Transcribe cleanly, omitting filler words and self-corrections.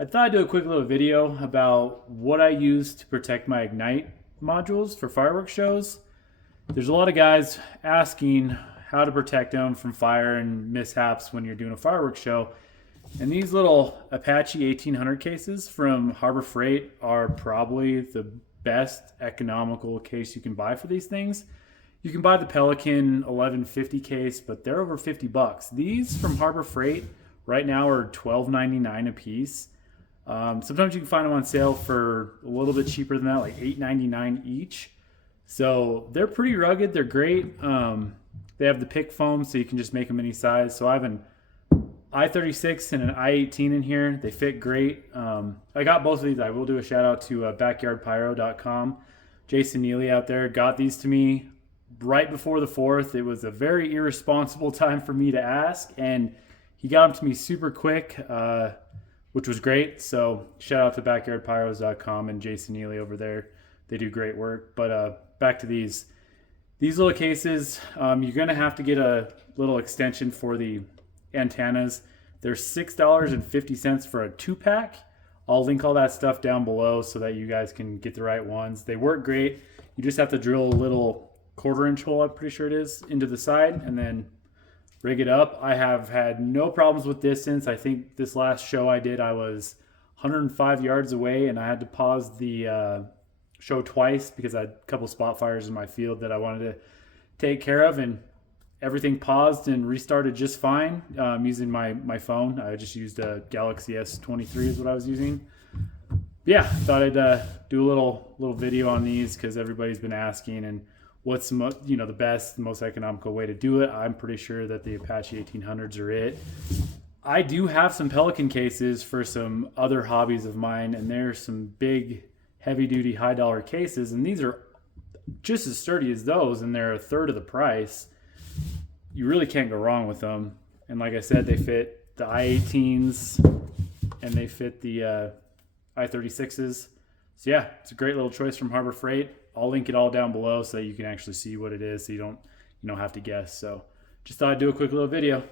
I thought I'd do a quick little video about what I use to protect my Ignite modules for fireworks shows. There's a lot of guys asking how to protect them from fire and mishaps when you're doing a fireworks show. And these little Apache 1800 cases from Harbor Freight are probably the best economical case you can buy for these things. You can buy the Pelican 1150 case, but they're over 50 bucks. These from Harbor Freight right now are $12.99 a piece. Sometimes you can find them on sale for a little bit cheaper than that, like $8.99 each. So they're pretty rugged. They're great. They have the pick foam, so you can just make them any size. So I have an i36 and an i18 in here. They fit great. I got both of these. I will do a shout out to backyardpyro.com. Jason Neely out there got these to me right before the 4th. It was a very irresponsible time for me to ask, and he got them to me super quick, which was great. So shout out to backyardpyros.com and Jason Neely over there. They do great work. But back to these little cases. You're going to have to get a little extension for the antennas. They're $6.50 for a 2-pack. I'll link all that stuff down below so that you guys can get the right ones. They work great. You just have to drill a little 1/4-inch hole, I'm pretty sure it is, into the side and then rig it up. I have had no problems with distance. I think this last show I did, I was 105 yards away and I had to pause the show twice because I had a couple spot fires in my field that I wanted to take care of, and everything paused and restarted just fine using my phone. I just used a Galaxy S23 is what I was using. Yeah, thought I'd do a little video on these because everybody's been asking, and what's the best, most economical way to do it. I'm pretty sure that the Apache 1800s are it. I do have some Pelican cases for some other hobbies of mine, and there's some big, heavy-duty, high-dollar cases, and these are just as sturdy as those, and they're a third of the price. You really can't go wrong with them. And like I said, they fit the i18s and they fit the i36s. So yeah, it's a great little choice from Harbor Freight. I'll link it all down below so that you can actually see what it is, so you don't have to guess. So just thought I'd do a quick little video.